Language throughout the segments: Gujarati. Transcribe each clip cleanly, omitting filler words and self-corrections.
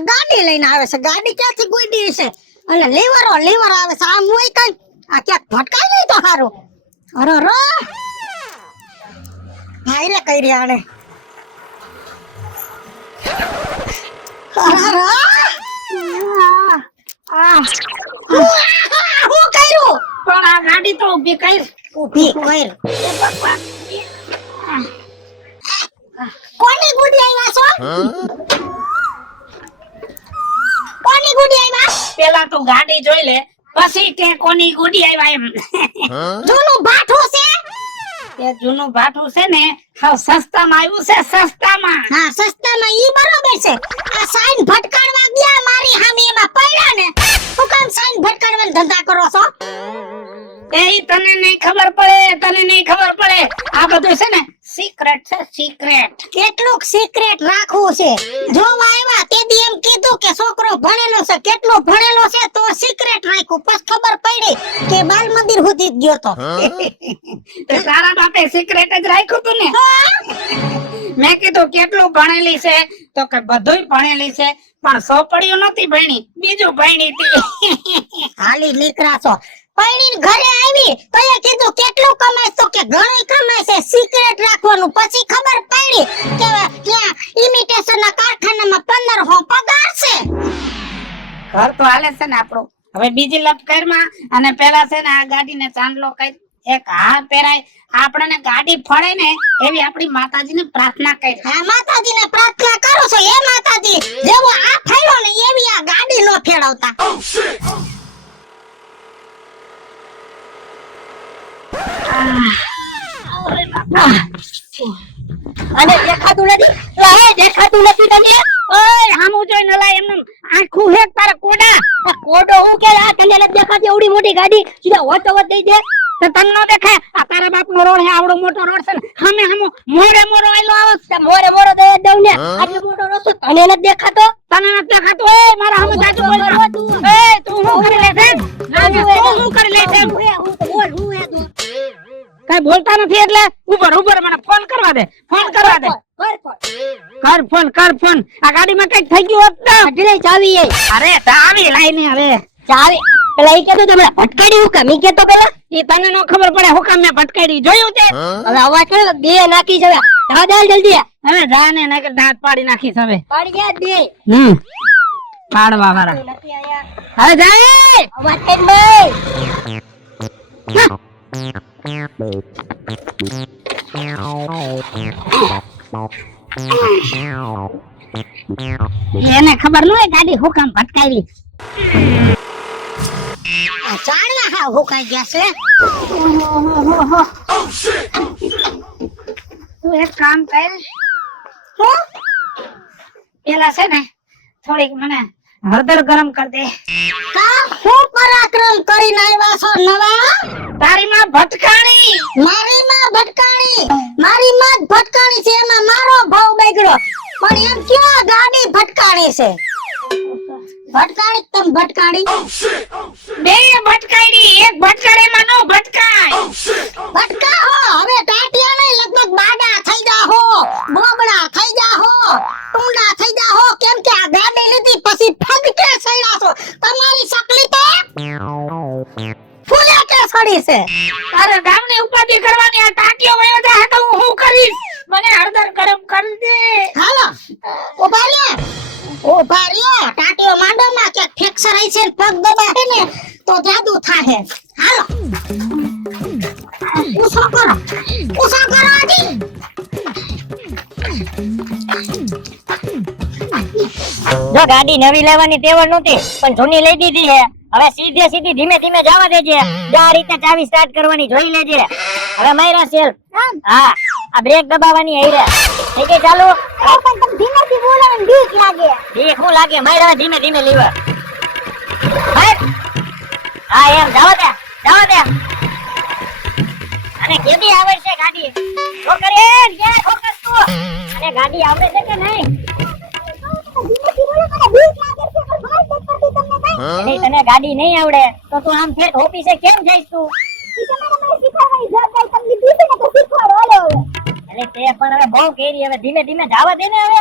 આ ગાડી લઈને આવે છે. ગાડી ક્યાંથી ગુડી છે અને લીવર આવે છે. આમ હોય કઈ આ ક્યાંક ભટકાય નહીં તો સારું. અરે રો ભાઈ રે કઈ રહ્યા આને. અરે રો હું કર્યું પણ આ ગાડી તો ઊભી કર. ઊભી કર. કોની ગુડી આવ્યા છો? કોની ગુડી આવ્યા? પેલા તું ગાડી જોઈ લે પછી કે કોની ગુડી આવ્યા એમ. જૂનું ભાઠું છે. એ જૂનું ભાઠું છે ને હાવ સસ્તામાં આવ્યું છે, સસ્તામાં. હા સસ્તામાં ઈ બરોબર છે. આ સાઈન ભટકાડવા ગયા મારી હામી એમાં પડ્યા ને. હું કામ સાઈન ભટકાડવાનો ધંધા કરો છો? એ તને નહીં ખબર પડે. આ બધું છે ને સિક્રેટ છે, સિક્રેટ. કેટલુંક સિક્રેટ રાખવું છે. જોવા આવ્યા તે દી એમ કીધું કે છોકરો ભણેલો છે. કેટલો ભણેલો છે તો સિક્રેટ રાખ્યું. પછી ખબર પડી કે બાલ મંદિર સુધી જ ગયો તો. તે તારા બાપે સિક્રેટ જ રાખ્યું તું ને. મેં કીધું કેટલું ભણેલી છે તો કે બધુંય ભણેલી છે પણ સોપડીયું નતી ભણી, બીજું ભણી હતી. હાલી નીકળા છો. પૈણીને ઘરે આવી તો એ કીધું કેટલું કમાય તો કે ઘણું કમાય છે. સિક્રેટ રાખવાનું. પછી ખબર પડી કે ત્યાં ઇમિટેશન ના કારખાનામાં 1500 પગાર છે. ઘર તો હાલે છે ને આપણું. હવે બીજી લપકારમાં અને પેલા છે ને આ ગાડીને ચાંદલો કઈ એક હાર પહેરાય, આપણને ગાડી ફળે ને એવી આપણી માતાજીને પ્રાર્થના કરી. હા માતાજીને પ્રાર્થના કરો છો. એ માતાજી જેવો આ ફેરો ને એવી આ ગાડી નો ફેરવતા. અને દેખાતું નથી. દેખાતું નથી તને. ઓય હામું જોઈ નલાય એમને આંખું હેક તારા કોડા. કોડો હું કે આ તને નથી દેખાતી એવડી મોટી ગાડી સીધા હોતો દઈ દે. તો તને નો દેખાય. આ તારા બાપનો રોડ હે, આવડો મોટો રોડ છે ને. હામે હામો મોરે આયલો આવે છે. મોરે દઈ દઉં ને. આટલો મોટો રસ્તો તને નથી દેખાતો? તને નથી દેખાતું? એ મારા હામે જાજુ બોલ. એ તું શું કરી લે છે? તું શું કરી લે છે? કઈ બોલતા નથી એટલે ઉપર મને ફોન કરવા દે. કર ફોન. આ ગાડીમાં કઈક થઈ ગયું હોત તો અઢળે ચાવી એ. અરે ચાવી લાઈને હવે ચાવી પેલા ઈ કેતો તમે ભટકાડી હું કામ ઈ કેતો પેલા. ઈ તને નો ખબર પડે હું કામ મેં ભટકાડી જોયું તે. હવે અવાજ કરે તો બે નાખી જવે. દાદા જલ્દી હવે જાને ને કે દાંત પાડી નાખીશ હવે. પાડી ગયા બે. પાડવા વાળા નથી આયા. હવે જાય અવાજ કઈ નહીં. એને ખબર ન હોય ગાડી હું કામ ભટકાવી. આ ચાળવા હા હુકાઈ ગયા છે. તું એક કામ કર. હું પેલા છે ને થોડીક મને હળદર ગરમ કર દે. કા હું પરાક્રમ કરીને આવ્યા છો નવા? તારી માં ભટકાણી. મારી માં ભટકાણી. મારી માં જ ભટકાણી છે. એમાં મારો ભાવ બગડ્યો. પણ એમ ક્યાં ગાડી ભટકાણી છે? ભટકાણી તમ ભટકાણી બે ભટકાઈ. એક ભટકાડે માં નો ભટકાય. ભટકા હો. હવે ટાટિયા નહીં લગભગ બાડા થઈ જા હો, બોબડા થઈ જા હો, ટુંડા થઈ જા હો. કેમ કે આ ગાડી લીધી પછી ફગકે સડ્યા છો. તમારી સકલી તો ફૂલે કે સડી છે. તારે ગામની ઉપાધિ કરવાની આ ટાંટીઓ વયો જાય તો હું શું કરીશ? મને હળદર ગરમ કરી દે. હાલો ઉભા રહ્યો. ટાટીઓ માંડોમાં કે ફ્રેક્ચર આઈ છે પગ દબાવે ને તો જાદુ થાહે. હાલો ઉસો કરો આજી. જો ગાડી નવી લેવાની ટેવ નહોતી પણ જૂની લઈ દીધી છે. હવે સીધી ધીમે ધીમે જવા દેજે. આ રીતે ચાવી સ્ટાર્ટ કરવાની જોઈ લેજે. હવે માયરા સેલ. હા આ બ્રેક દબાવવાની આઈ રે. થઈ ગઈ ચાલુ. પણ તમે ધીમેથી બોલો ને બીક લાગે. બીક હું લાગે? માયરા ધીમે લીવર. હા એમ જવા દે. અને કેવી આવે છે ગાડી? છોકરી ક્યાં ફોકસ તું? અને ગાડી આવડે છે કે નહીં? તને ગાડી નહીં આવડે તો તું આમ ફેર ઓફિસે કેમ જઈશ તું? એટલે તે પણ હવે બહુ કેરી. હવે ધીમે જવા દે ને હવે.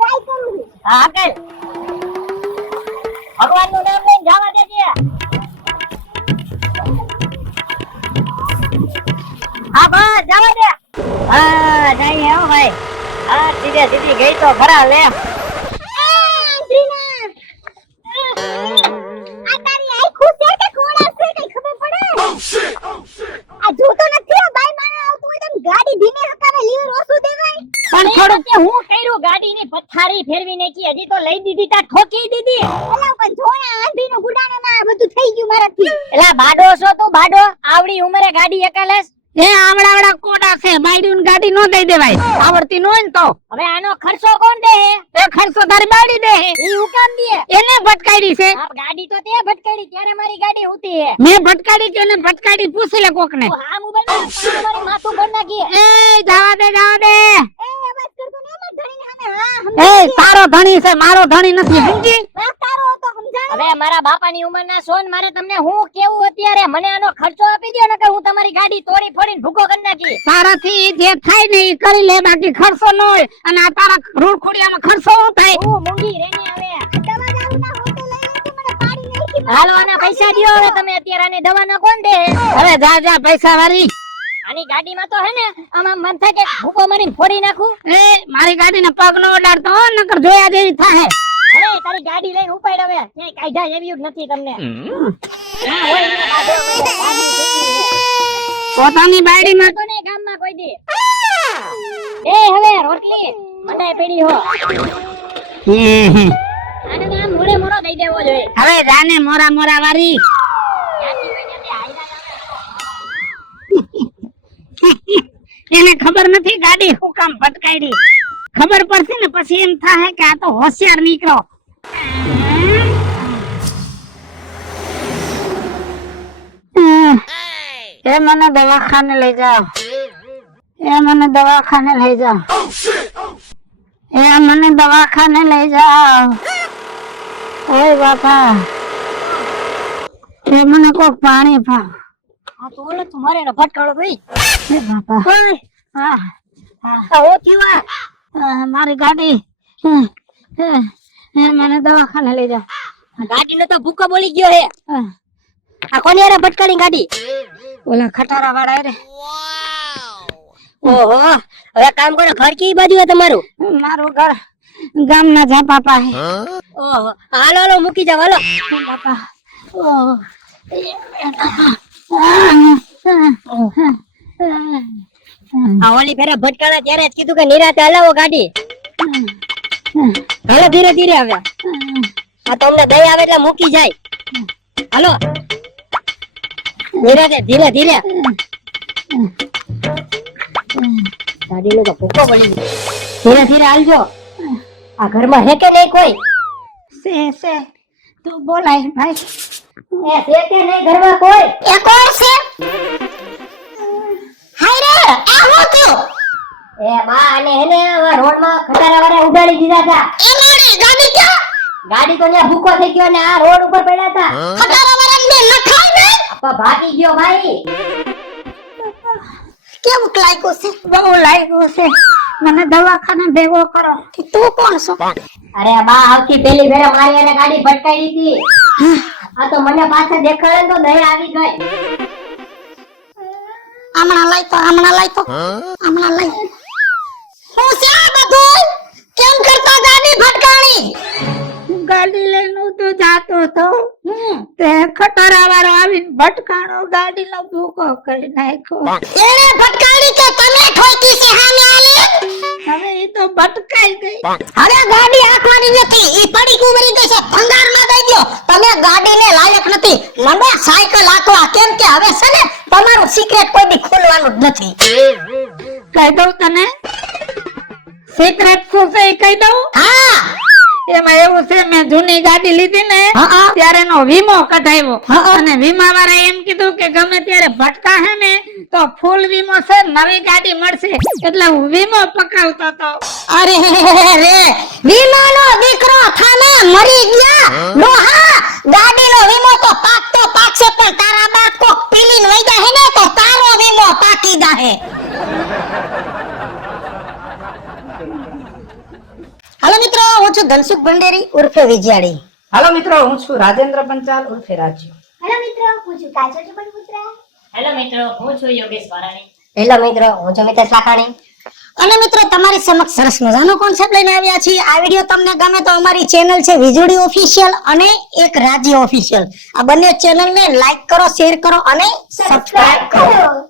ટ્રાય કરું. હા કર. ભગવાનનું નામ લઈને જવા દેજે. હા બસ જવા દે. હા જઈએ હો ભાઈ. હા સીધે સીધી ગઈ તો ખરા લે. આ તારી આંખો છે કે કોળા છે કઈ ખબર પડે? આ જોતો નથી આ બાઈ મારે આવતું હોય તો ગાડી ધીમે હકાવે લીવર ઓછું દેવાય. પણ થોડું કે હું કર્યું ગાડીની પથારી ફેરવી નાખી હજી તો લઈ દીધી તા ઠોકી દીધી. એલા પણ જોયા આંધીનો ગુડાનો ના બધું થઈ ગયું મારાથી. એલા બાડો છો તું બાડો આવડી ઉંમરે ગાડી એકલેસ. એ આવડા કોડા છે બાયડીને ગાડી નો દઈ દેવાય આવડતી ન હોય ને તો હવે આનો ખર્ચો કોણ દે? એ ખર્ચો તારી બાયડી દે ઈ હું કામ દે? એને ભટકાડી છે આ ગાડી તો તે ભટકાડી ત્યારે મારી ગાડી ઉતી હે. મેં ભટકાડી કે એને ભટકાડી પૂછી લે કોક ને તું હા મોબાઈલ માં મારી માથું ભર નાખી. એ જવા દે એ બસ કરતો ને એમ ધણીને સામે હા એ તારો ધણી છે મારો ધણી નથી સમજી વાત તારો તો સમજાય. હવે મારા બાપાની ઉંમરના સોન મારે તમને હું કેવું અત્યારે મને આનો ખર્ચો આપી દો નકર હું તમારી ગાડી તોડી ફોડીને ભૂકો કરી નાખી. તારાથી જે થાય ને એ કરી લે બાકી ખર્ચો ન હોય અને આ તારા રૂડખોડિયામાં ખર્ચો શું થાય હું મૂંગી રેની આવે. દવા દારૂ ના હોતે લઈ લેતી મને પાડી નાખી. હાલો આના પૈસા દ્યો હવે તમે અત્યારે આની દવા ના કોણ દે? હવે જા પૈસા વાળી આની ગાડીમાં તો હે ને આમાં મન થાય કે ભૂકો મારીને ફોડી નાખું. એ મારી ગાડીને પગ નો અડાડતો હો, નકર જોયા જેવી થાય અરે તારી ગાડી લઈને ઉપાડ હવે ક્યાંય કાયદા એવી જ નથી તમને. ના હોય ને ગાડી પોતાની બાયડીમાં તો નહીં ગામમાં કોઈ દી. એ હવે રોટલી મંડાઈ પડી હો. આને તો આમ મોરે મોરો દઈ દેવો જોઈએ. હવે જાને મોરા મોરા વાળી ત્યાંથી લઈને તે હાયરા એને ખબર નથી ગાડી હું કામ ભટકાઈ ખબર પડશે ને પછી એમ થાય કે આ તો હોશિયાર નીકળો. એ મને દવાખાને લઈ જાઓ એ મને દવાખાને લઈ જાઓ એ મને દવાખાને લઈ જાઓ. ઓય બાપા એ મને કોક પાણી પાવ. આ તો ઓલો તમારે એનો ભટકાળો ભાઈ. એ બાપા ઓય હા આ ઓ થીવા મારી ગાડી મને દવાખાને લઈ જાઓ. ગાડીનો તો ભૂકો બોલી ગયો હે. આ કોની યાર ભટકાળી ગાડી? ઓલા ખટારા વાળા રે. ઓહો હવે કામ કરો ઘર કી બાજુ હે તમારું? મારું ઘર ગામના ઝાપા પાસે. ઓહો હાલો હાલો મૂકી જાવ હાલો. બાપા ઓહ આ ઓલી ફેરા ભટકાણા ત્યારે જ કીધું કે નિરાતે હલાવો ગાડી. હાલો ધીરે ધીરે હવે આ તો અમને દઈ આવે એટલે મૂકી જાય. હાલો નિરાતે ધીરે ધીરે. ગાડીનો તો ભૂકો બની ગયો. ધીરે ધીરે હાલજો. આ ઘરમાં હે કે નહીં કોઈ? સે તું બોલાય ભાઈ. એ છે કે નહીં ઘરમાં કોઈ? એ કોણ છે? હાય રે આ હું થયું? એ બા અને હેને રોડમાં ખટારા વાળા ઉડાડી દીધા હતા. એ મારી ગાડી ક્યાં? ગાડી તો ત્યાં ભૂકો થઈ ગયો ને આ રોડ ઉપર પડ્યા હતા. ખટારા વાળાને નખાય ને? આપા ભાગી ગયો ભાઈ. કેવું લાગ્યું છે? બહુ લાગ્યું છે મને દવાખાને ભેગો કરો. તું કોણ છો? અરે બા આવતી પેલી ફેરે મારી એને ગાડી ભટકાઈ દીધી. આ તો મને પાછળ દેખાડે તો દયા આવી ગઈ. હમણાં લઈ તો શું છે આ બધું? કેમ કરતા ગાડી ભટકાણી? ગાડી લઈને તો જાતો તો તે ખટારા વાળો આવીને ભટકાણો ગાડીનો ભૂકો કરી નાખ્યો. એણે ભટકાણી કે તમે ઠોકી છે સામે આલે? હવે એ તો ભટકાઈ ગઈ. હવે ગાડી આંખવાની નથી ઈ પડી કુમરી ગઈ છે ભંગારમાં દઈ દો. તમે ગાડીને લાયક નથી. મને સાયકલ આંકવા કેમ કે હવે છે ને તમારું સિક્રેટ કોઈ દી ખોલવાનું જ નથી. કહી દઉં તને સિક્રેટ શું છે એ કહી દઉં. હા એમાં એવું છે મેં જૂની ગાડી લીધી ને હા. ત્યારે નો વીમો કઢાવ્યો હા. અને વીમા વાળા એમ કીધું કે ગમે ત્યારે ભટકા હે ને તો ફૂલ વીમો છે નવી ગાડી મળશે એટલે હું વીમો પકાવતો તો. અરે રે વીમાનો દીકરો થાને મરી ગયા ડોહા. ગાડીનો વીમો તો પાકશે પણ તારા બાપ કોક પીલીન વઈ જાહે ને તો તારો વીમો પાકી જાહે. હાલો મિત્રો, હું છું ધનસુખ ભંડેરી ઉર્ફે વિજયાડી. હાલો મિત્રો, હું છું રાજેન્દ્ર પંચાલ ઉર્ફે રાજ્ય. હેલો મિત્રો, હું છું કાજલ ચુપડપુત્રા. હેલો મિત્રો, હું છું યોગેશ વારાણી. હેલો મિત્રો, હું છું મિતેશ લાખાણી. અને મિત્રો, તમારી સમક્ષ સરસ મજાનો કોન્સેપ્ટ લઈને આવ્યા છીએ. આ વિડીયો તમને ગમે તો અમારી ચેનલ છે વીજળી ઓફિશિયલ અને એક રાજ્ય ઓફિશિયલ. આ બંને ચેનલને લાઈક કરો, શેર કરો અને સબસ્ક્રાઇબ કરો.